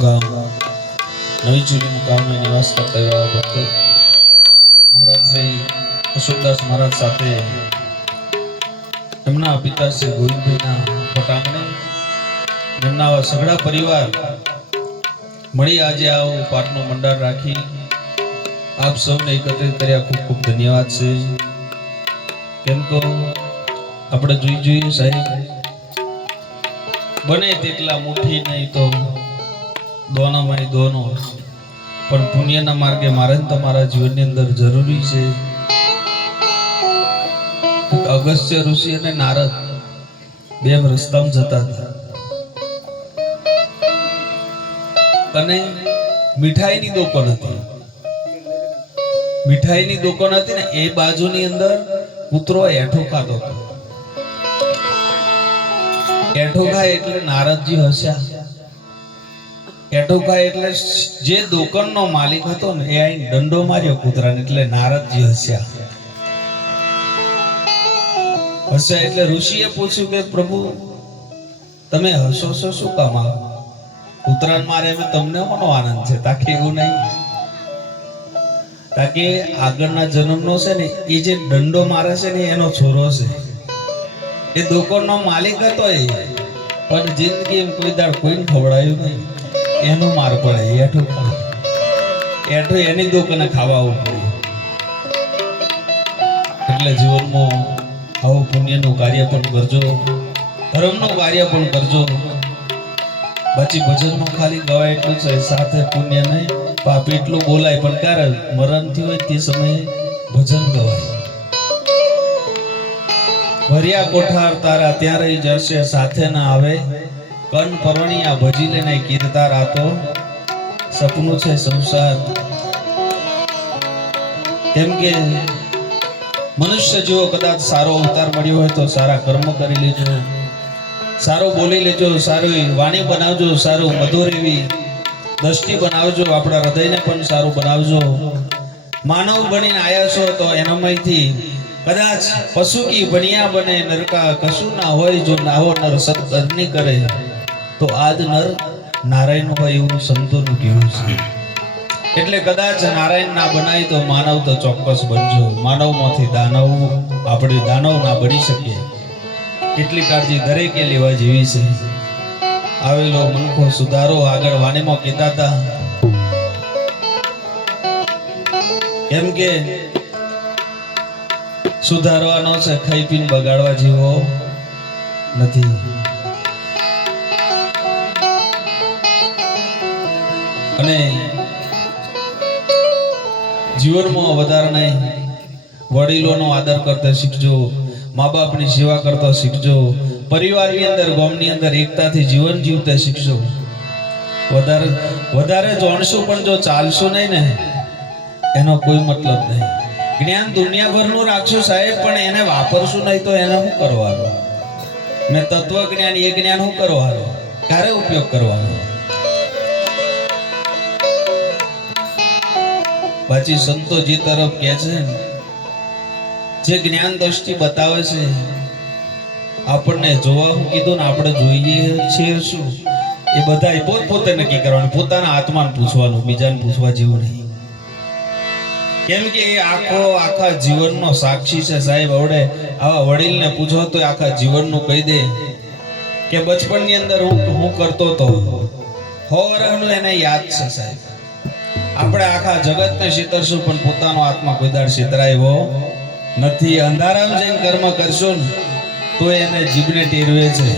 ગામ નવી ચૂલી મુકામે નિવાસ કરતા એવા ભક્ત મહારાજ શ્રી અશોકદાસ મહારાજ સાથે એમના પિતા શ્રી ગોવિંદભાઈના પટાંગણે એમના સગડા પરિવાર મળી આજે આવું પાઠનું મંડળ રાખી આપ સૌને એકત્રિત કર્યા ખૂબ ખૂબ ધન્યવાદ છે. કેમ તો આપણે જોઈએ સાહેબ બને તેટલા મુઠ્ઠી નહીં તો દોનામાં દોનો પણ પુણ્યના માર્ગે મારે તમારા જીવનની અંદર જરૂરી છે. અગસ્ત્ય ઋષિ અને નારદ બે રસ્તામાં જતા હતા અને મીઠાઈની દુકાન હતી. મીઠાઈની દુકાન હતી ને એ બાજુની અંદર કૂતરો એઠો ખાતો હતો. એઠો ખાય એટલે નારદજી હસ્યા. એઠો ખાય એટલે જે દુકાનનો માલિક હતો ને એ આઈને દંડો માર્યો કૂતરાને એટલે નારદજી હસ્યા. હસ્યા એટલે ઋષિએ પૂછ્યું કે પ્રભુ તમે હસો છો શું કામ? કૂતરાને મારે એમ તમને કોનો આનંદ છે? તાકે એવું નહીં, તાકે આગળના જન્મનો છે ને એ જે દંડો મારે છે ને એનો છોરો છે. એ દુકાનનો માલિક હતો એ, પણ જિંદગી કોઈ દાડ કોઈને ખવડાયું નહીં, એનો માર પડે. એઠો એની દુકાને ખાવા આવવું પડ્યું. એટલે જીવનમાં આવું પુણ્યનું કાર્ય પણ કરજો, ધર્મનું કાર્ય પણ કરજો. બાકી ભજનમાં ખાલી ગવાય એટલું છે, સાથે પુણ્ય નહીં પાપ એટલું બોલાય, પણ ક્યારે મરણ થયું હોય તે સમયે ભજન ગવાય. ભર્યા કોઠાર તારા ત્યાં રહી જશે, સાથે ના આવે કન પરવણિયા ભજી લેને કીર્તા રાતો સપનું છે સંસાર. કેમ કે મનુષ્ય જેવો કદાચ સારો અવતાર મળ્યો હોય તો સારા કર્મ કરી લેજો, સારું બોલી લેજો, સારું વાણી બનાવજો, સારું મધુર એવી દ્રષ્ટિ બનાવજો, આપણા હૃદયને પણ સારું બનાવજો. માનવ બનીને આયા છો તો એનામાંથી કદાચ પશુ કી બનિયા બને નરકા કશું ના હોય. જો નાવો નર સત્કર્મ કરે તો આજ નર નારાયણ હોય એવું સંતોનું કહેવું છે. એટલે કદાચ નારાયણ ના બનાય તો માનવ તો ચોક્કસ બનજો. માનવમાંથી દાનવ આપણે દાનવ ના બની શકીએ એટલી કાળજી દરેકે લેવા જેવી છે. આવેલો મનખો સુધારો આગળ વાણીમાં કહેતા હતા. કેમ કે સુધારવાનો છે, ખાઈ પીને બગાડવા જેવો નથી. અને જીવનમાં વધારે નહીં વડીલોનો આદર કરતા શીખજો, મા બાપની સેવા કરતા શીખજો, પરિવારની અંદર ગામની અંદર એકતાથી જીવન જીવતા શીખજો. વધારે જાણશું પણ જો ચાલશું નહીં ને એનો કોઈ મતલબ નહીં. જ્ઞાન દુનિયાભરનું રાખશું સાહેબ, પણ એને વાપરશું નહીં તો એને શું કરવાનું? ને તત્વ જ્ઞાન એ જ્ઞાન શું કરવાનું? ક્યારે ઉપયોગ કરવાનો? પછી સંતો જે તરફ કહે છે, જે જ્ઞાન દ્રષ્ટિ બતાવે છે, આપણને જોવા હું કીધું ને આપણે જોઈએ છીએ શું એ બધા પોતે નક્કી કરવાનું, પોતાના આત્માને પૂછવાનું, બીજાને પૂછવા જેવું નહીં. કેમ કે એ આખા જીવનનો સાક્ષી છે સાહેબ. આવડે આવા વડીલને પૂછો તો આખા જીવનનું કહી દે કે બચપનની અંદર હું કરતો હતો. 100 વર્ષનું એને યાદ છે સાહેબ. આપણે આખા જગતને છેતરશું પણ પોતાનો આત્મા કોઈ દાડ છેતરાયો નથી. અંધારામાં જઈને કર્મ કરશું તો એને જીભને ટેરવે છે.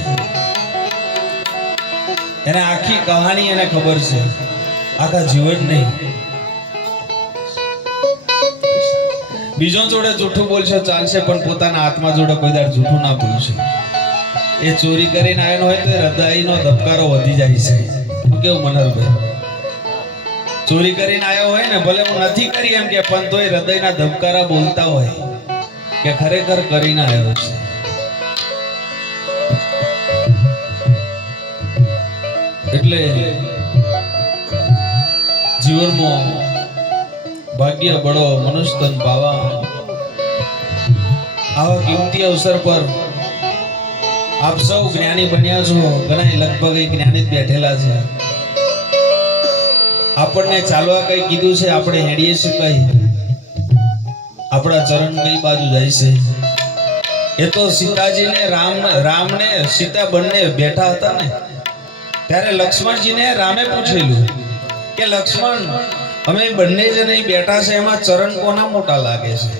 એને આખી કહાની એને ખબર છે, આખા જીવન નહીં. બીજો જોડે જૂઠું બોલશો ચાલશે પણ પોતાના આત્મા જોડે કોઈ દાડ જૂઠું ના બોલશે. એ ચોરી કરીને આવેલો હોય તો હૃદયનો ધબકારો વધી જાય છે. શું કેવું મનહરભાઈ? ચોરી કરીને આવ્યો હોય ને, ભલે હું નથી કરી એમ કે, પણ તોય હૃદયના ધબકારા બોલતા હોય કે ખરેખર કરીને આવ્યો છે. એટલે જીવનમાં ભાગ્ય બળો મનુષ્યતન પાવા. આવા કિંમતી અવસર પર આપ સૌ જ્ઞાની બન્યા છો. ઘણા લગભગ જ્ઞાની જ બેઠેલા છે. આપણને ચાલવા કઈ કીધું છે, આપણે હેડીએ છીએ કઈ, આપણા ચરણ કઈ બાજુ જાય છે? એ તો સીતાજીને રામને સીતા બંને બેઠા હતા ને, ત્યારે લક્ષ્મણજીને રામે પૂછેલું કે લક્ષ્મણ, અમે બંને જણ બેઠા છે, એમાં ચરણ કોના મોટા લાગે છે?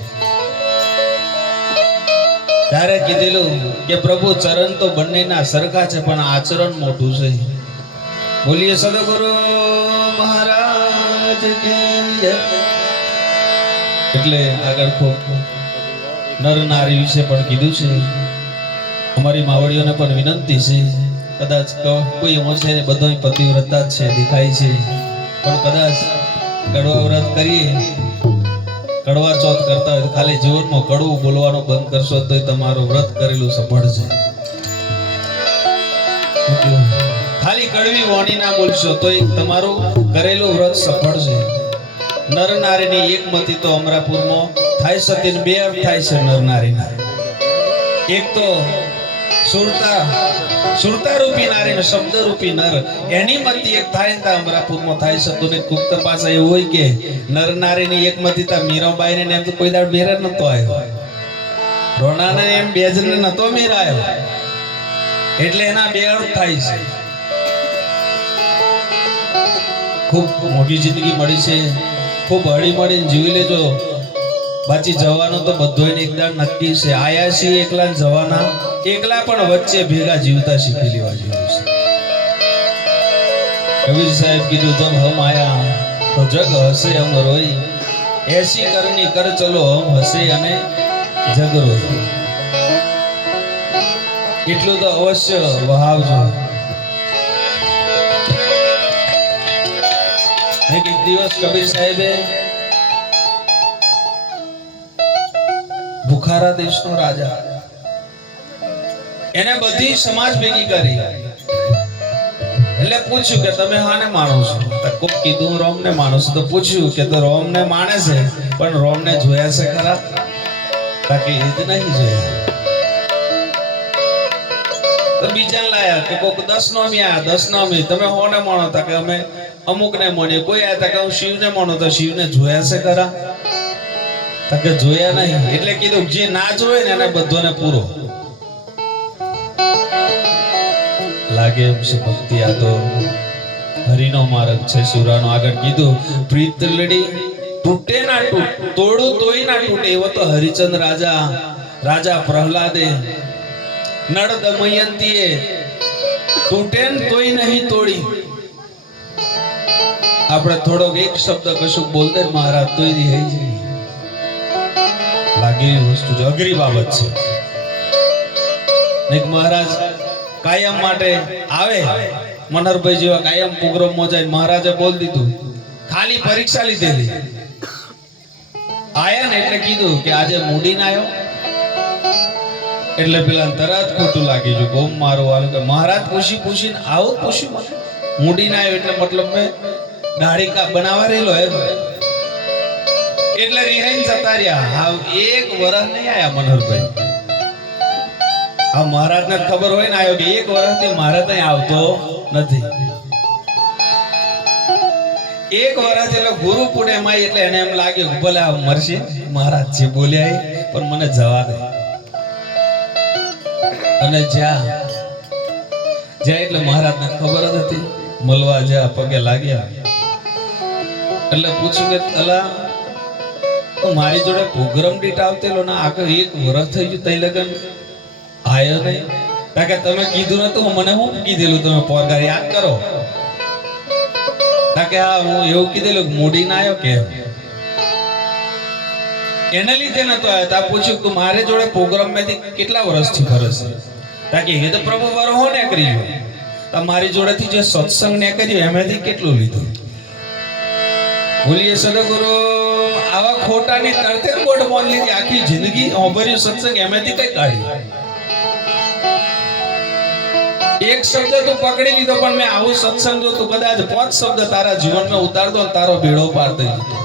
ત્યારે કીધેલું કે પ્રભુ ચરણ તો બંનેના સરખા છે, પણ આચરણ મોટું છે. બોલીએ સદગુરુ મહારાજ કી જય. એટલે આગળ ખૂબ નર નારી વિશે પણ કીધું છે. અમારી માવડીઓને પણ વિનંતી છે, કદાચ કોઈ એવો છે બધો પતિવ્રતા જ છે દેખાય છે, પણ કદાચ કડવા વ્રત કરીએ, કડવા ચોથ કરતા હોય તો ખાલી જીવનમાં કડવું બોલવાનું બંધ કરશો તો તમારું વ્રત કરેલું સફળ છે. ખાલી કડવી વાણી ના બોલશો તો તમારું કરેલું વ્રત સફળ છે. નર નારીની એક મતી તો અમરાપુરમાં થાય છે, બે અર્થ થાય છે નર નારીના. એક તો સુરતા રૂપી નારી ને શબ્દ રૂપી નર, એની મતી એક થાય ને અમરાપુરમાં થાય છે. તો ને ગુપ્ત પાસે એવું હોય કે નર નારીની એક મતી તા મીરાબાઈ ને એમ તો કોઈ દાડ બેર નતો આવ્યો, રોણાને એમ બે જણને નતો મેરાયો, એટલે એના બે અર્થ થાય છે. ખૂબ મોટી જિંદગી મળી છે, ખૂબ હળી મળીને જીવી લેજો. બાકી જવાનું તો બધોયને એકદમ નક્કી છે. આયા છીએ એકલા જવાના, એકલા પણ વચ્ચે ભેગા જીવતા શીખી લેવા જેવું છે. કબીર સાહેબ કીધું, જબ હમ આયા તો જગ હસે હમ રોઈ, એસી કરની કર ચલો હમ હસે અને જગ રોઈ. એટલું તો અવશ્ય વહાવજો. એક દિવસ કબીર સાહેબે બુખારા દેશનો રાજા, એને બધી સમાજ ભેગી કરી, એટલે પૂછ્યું કે તમે હાને માનો છો? કોક કીધું રોમને માનો છો. તો પૂછ્યું કે તો રોમને માને છે, પણ રોમને જોયા છે ખરા? બાકી એ જ નહીં જોયા. તો બીજા લાયા કે કોક 10 નોમી આયા, 10 નોમી તમે હોને માનો? તા કે અમે અમુક ને માનીએ. કોઈ આયા તા કે હું શિવને માનો, તો શિવને જોયા છે ખરા? તા કે જોયા નહીં. એટલે કીધું જે ના જોયે ને એને બધોને પૂરો લાગે એમ છે ભક્તિ. આ તો હરિનો માર્ગ છે, સુરાનો. આગળ કીધું પ્રીત લડી તૂટે ના તૂટ, તોડું તોય ના તૂટે. એવો તો હરિચંદ્ર રાજા પ્રહલાદે, નળ દમયંતીએ તૂટે ને તોય નહીં તોડી. આપણે થોડોક એક શબ્દ કશું બોલતે મહારાજ તોય રહી જાય. લાગે એવી વસ્તુ છે, અઘરી બાબત છે. એક મહારાજ કાયમ માટે આવે, મનહરભાઈ જેવા કાયમ પ્રોગ્રામમાં જાય. મહારાજે બોલ દીધું, ખાલી પરીક્ષા લીધેલી. આયા ને એટલે કીધું કે આજે મૂડીને આવ્યો, એટલે પેલા તરત ખોટું લાગી ગયું. બહુ મારો વાલો કે મહારાજ પૂછીને આવું પૂછ્યું મને, મૂડીને આવ્યો એટલે મતલબ મેં દાઢી બનાવવા રહેલો એમ. એટલે રિહાઈને જતા રહ્યા. હા, એક વર્ષ નહીં આયા મનહરભાઈ. આ મહારાજને ખબર હોય ને આવ્યો કે એક વર્ષથી મહારાજ અહીં આવતો નથી. એક વર્ષ એટલે ગુરુ પુણે માં, એટલે એને એમ લાગ્યું કે ભલે આ મરશે, મહારાજ જે બોલ્યા પણ મને જવા દે. અને જ્યાં એટલે મહારાજને ખબર જ હતી. મળવા જ્યાં પગે લાગ્યા એટલે પૂછ્યું કે અલા મારી જોડે પ્રોગ્રામ ડેટ આવતેલો ને આખો એક વર્ષ થઈ ગયું તઈ લગન આયો નહીં. કારણ કે તમે કીધું નતું, મને હું કીધેલું તમે પોરગાર યાદ કરો? કારણ કે હા હું એવું કીધેલું મૂડી ના આવ્યો કે એને લીધે નતો આવ્યો. તા પૂછ્યું કે મારે જોડે પ્રોગ્રામ માંથી કેટલા વર્ષથી ફરે છે? તાકે એ તો પ્રભુ વારો હો ને કર્યો. તમારી જોડેથી જે સત્સંગ ને કર્યું એમાંથી કેટલું લીધું? બોલીએ સદગુરુ. આવા ખોટાની તરતે કોટ મોન લીધી, આખી જિંદગી ઓભર્યું સત્સંગ, એમાંથી કઈ કાઢ્યું? એક શબ્દ તું પકડી લીધો, પણ મેં આવું સત્સંગ જો તું કદાચ 5 શબ્દ તારા જીવનમાં ઉતાર દો, તારો બેડો પાર થઈ જતો.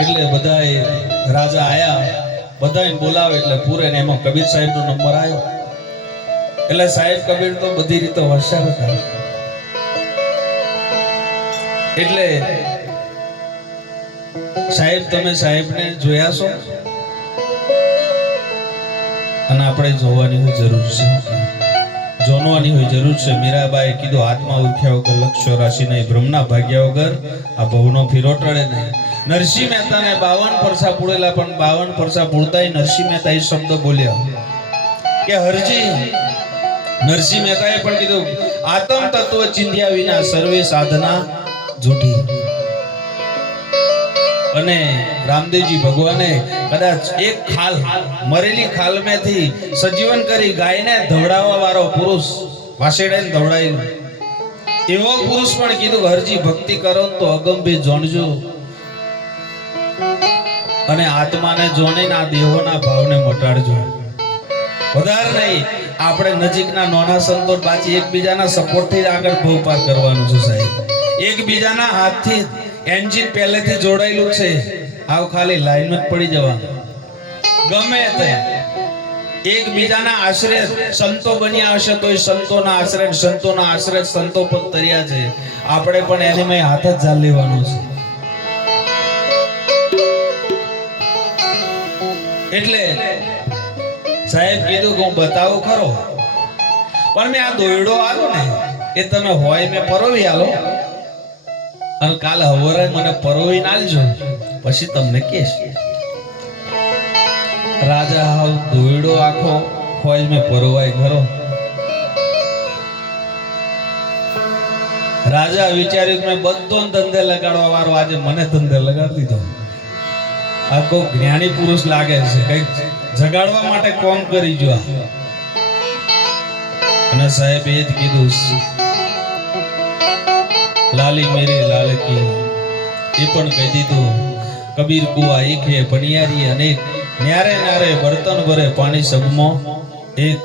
એટલે બધાએ રાજા આયા, બધાને બોલાવે એટલે પૂરે ને એમાં કબીર સાહેબ નો નંબર આવ્યો. એટલે સાહેબ કબીર તો બધી રીતે હોશિયાર હતા. એટલે સાહેબ તમે સાહેબને જોયા છો અને આપણે જોવાની હોય જરૂર છે, જોનવાની હોય જરૂર છે. મીરાબાઈ કીધું હાથમાં ઉઠ્યા વગર લક્ષ્ય રાશિ નહીં, બ્રહ્મના ભાગ્યા વગર આ ભવનો ફીરો ટળે નહીં. નરસિંહ મહેતાને 52 પરસા પૂરેલા, પણ 52 પરસા પૂરતાય નરસિંહ મહેતા એ શબ્દ બોલ્યા કે હરજી. નરસિંહ મહેતાએ પણ કીધું આત્મ તત્વ ચિંધ્યા વિના સર્વે સાધના જૂઠી. અને રામદેવજી ભગવાને કદાચ એક ખાલ, મરેલી ખાલમેથી સજીવન કરી ગાયને ધવડાવવા વાળો પુરુષ વાસેડાને ધવડાયેલો એવો પુરુષ પણ કીધું હરજી ભક્તિ કરો તો અગંભીર જોણજો અને આત્માને જોણીને આ દેહોના ભાવને મટાડજો. વધારે નહીં, આપણે નજીકના નાના સંતો પાછી એકબીજાના સપોર્ટથી જ આગળ ભવ પાર કરવાનું છે સાહેબ. એકબીજાના હાથથી એન્જિન પહેલેથી જોડાયેલું છે, આવ ખાલી લાઈન જ પડી જવાનું. ગમે તે એકબીજાના આશ્રય સંતો બન્યા હશે તો એ સંતોના આશ્રય સંતો પદ તર્યા છે. આપણે પણ એને મેં હાથ જ ઝાલ લેવાનો છે. એટલે સાહેબ કીધું કે હું બતાવું ખરો, પણ મેં આ દોયડો આલો ને એ તમે હોય મેં પરોવી આલો અને કાલ હવરે મને પરોવી નાલજો, પછી તમને કહેશ. રાજા હાવ દોયડો આખો હોય મેં પરોવાય ખરો. રાજા વિચાર્યું કે મેં બધો ધંધે લગાડવા વાળો આજે મને ધંધે લગાડી દીધો. આ કોઈ જ્ઞાની પુરુષ લાગે છે, કઈક જગાડવા માટે કોમ કરી જો. અને સાહેબ એ જ કીધું લાલી મેરે લાલ કી, એ પણ કહી દીધું કબીર કુવા એક હે પનિયારી અનેક, ન્યારે નારે બર્તન ભરે પાણી સબમો એક.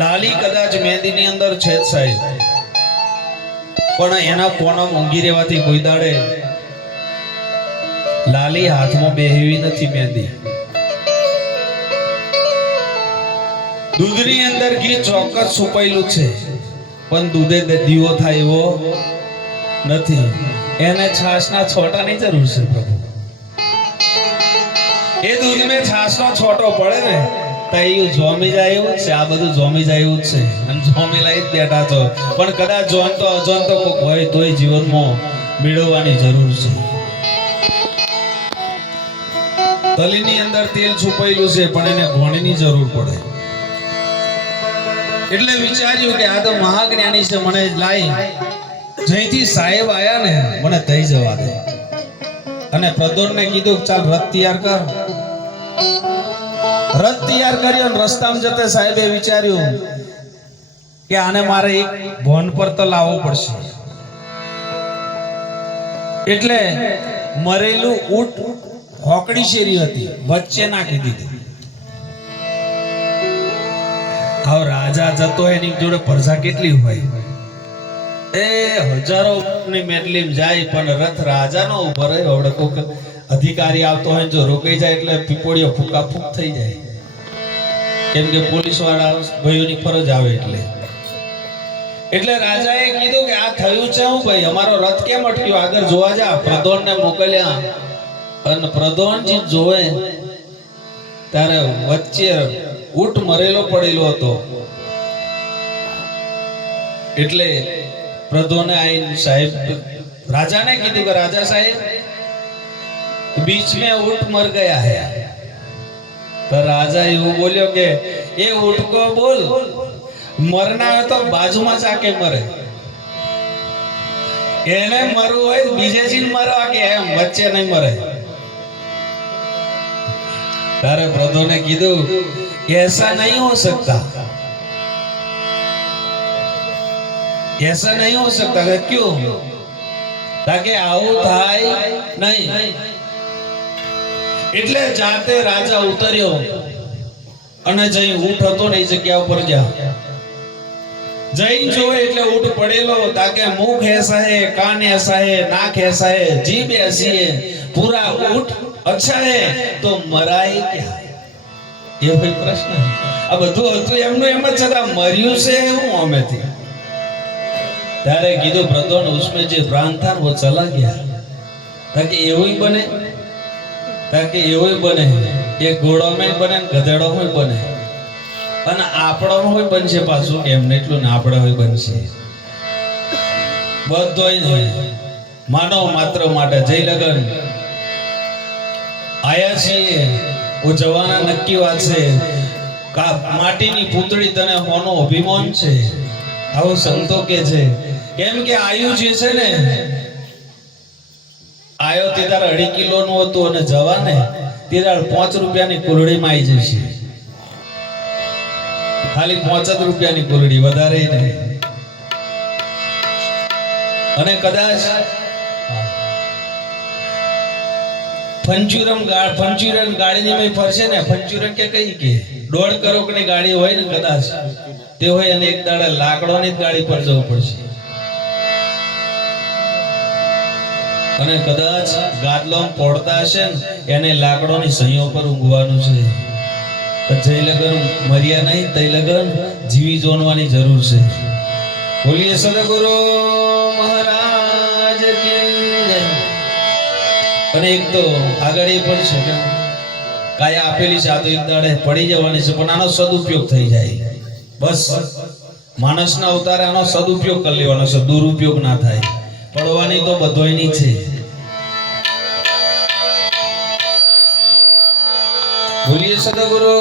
લાલી કદાચ મહેંદીની અંદર છે સાહેબ, પણ એના કોણામાં ઊંઘી રહેવાથી કોઈ દાડે લાલી હાથમાં બેહવી નથી મહેંદી. દૂધની અંદર ઘી ચોક્કસ છુપાયેલું છે, પણ દૂધે દીવો થાય એવો નથી. એને છાશના છોટાની જરૂર છે પ્રભુ. એ દૂધમાં છાશનો છોટો પડે ને તો એ જોમી જાય એવું છે. આ બધું જોમી જાય એવું છે અને જોમેલા જ બેઠા છો, પણ કદાચ જોનતો અજોનતો કોક હોય તોય જીવનમાં મેળવવાની જરૂર છે. તલીની અંદર તેલ છુપાયેલું છે, પણ એને ઘોણીની જરૂર પડે. એટલે વિચાર્યું કે આ તો મહાજ્ઞાની છે, મને લાઈ જઈથી સાહેબ આયા ને મને થઈ જવા દે. અને પ્રદોરને કીધું ચાલ રથ તૈયાર કર. રથ તૈયાર કર્યો અને રસ્તામાં જતે સાહેબે વિચાર્યું કે આને મારે એક ભોન પર તો લાવવો પડશે. એટલે મરેલું ઊંટ હોકડી શેરી હતી, વચ્ચે નાખી દીધી. હવે રાજા જતો એની જોડે પ્રજા કેટલી હોય, એ હજારો ની મેટલી જાય, પણ રથ રાજાનો ઉભો રહ્યો. હવે કોઈક અધિકારી આવતો હોય જો રોકાઈ જાય એટલે પીપોળીઓ ફૂંકા ફૂંક થઈ જાય, કેમ કે પોલીસ વાળા ભાઈઓની ફરજ આવે. એટલે રાજાએ કીધું કે આ થયું છે હું ભાઈ, અમારો રથ કેમ અટક્યો, આગળ જોવા જા. પ્રદોનને મોકલ્યા અને પ્રદોનજી જોવે ત્યારે વચ્ચે ઊંટ મરેલો પડેલો હતો. એટલે પ્રદોને આઈને સાહેબ राजा ने कीधु कि राजा साहेब बीच में ऊंट मर गया है। तो राजा एवं बोलियो के ये ऊंट को बोल मरना है तो बाजू में जाके मरे, એને મરવું હોય તો બીજે જીન મરવા કે એમ વચ્ચે નહીં મરે। તારે પ્રભુ ने कीधु ऐसा नहीं हो सकता, ऐसा नहीं हो सकता। क्यों? ताकि आવું થાય નહીં। એટલે જાતે રાજા ઉતર્યો અને જઈ ઊંટ હતો ને એ જગ્યા ઉપર જા જઈ જોવે એટલે ऊंट पड़ेलो। ताकि मुख ऐसा है, कान ऐसा है, नाक ऐसा है, जीभ ऐसी है, पूरा ऊंट अच्छा है तो मराए क्या। એ ભાઈ પ્રશ્ન. આ બધું હતું એમનું એમ જ છતાં મર્યું છે એવું અમેથી. ત્યારે કીધું પ્રદોન ઉસમે જે પ્રાણ था वो चला गया. તાકે એવું બને, તાકે એવું બને, એ ઘોડામાં બને ને ગધેડામાં બને, અને આપણામાં હોય બનશે પાછું. એમને એટલું ને આપણા હોય બનશે બધોય નહીં. માનવ માત્ર માટે જય લગન આયા છીએ ઉજવાના નક્કી વાત છે. માટીની પૂતળી તને હોનો અભિમાન છે, આવો સંતો કે છે. કેમ કે આયુ જે છે ને, આયો તે તાર 2.5 કિલો નું હતું અને જવાને તે તાર 5 રૂપિયાની કુલડીમાં આવી જશે. ખાલી 5 રૂપિયાની કુલડી, વધારે નહીં. અને કદાચ ફંચુરમ ગાડીની મેં ફરશે ને, ફંચુરમ કે કઈ કે 1.5 કરોડની ગાડી હોય ને કદાચ તે હોય, અને એક દાડા લાકડોની જ ગાડી પર જવું પડશે. અને કદાચ ગાદલો પોડતા હશે ને એને લાકડોની સહીઓ પર ઊંઘવાનું છે. જય લગન મર્યા નહીં, તય લગન જીવી જોનવાની જરૂર છે. બોલીએ સદગુરુ મહારાજ કી જય. અને એક તો આગળ એ પણ છે કે કાયા આપેલી છે, આ તો એક દાડે પડી જવાની છે, પણ આનો સદુપયોગ થઈ જાય. બસ માણસના અવતારે આનો સદુપયોગ કરી લેવાનો છે, દુરુપયોગ ના થાય. પડવાની તો બધોયની છે. બોલીએ સદગુરુ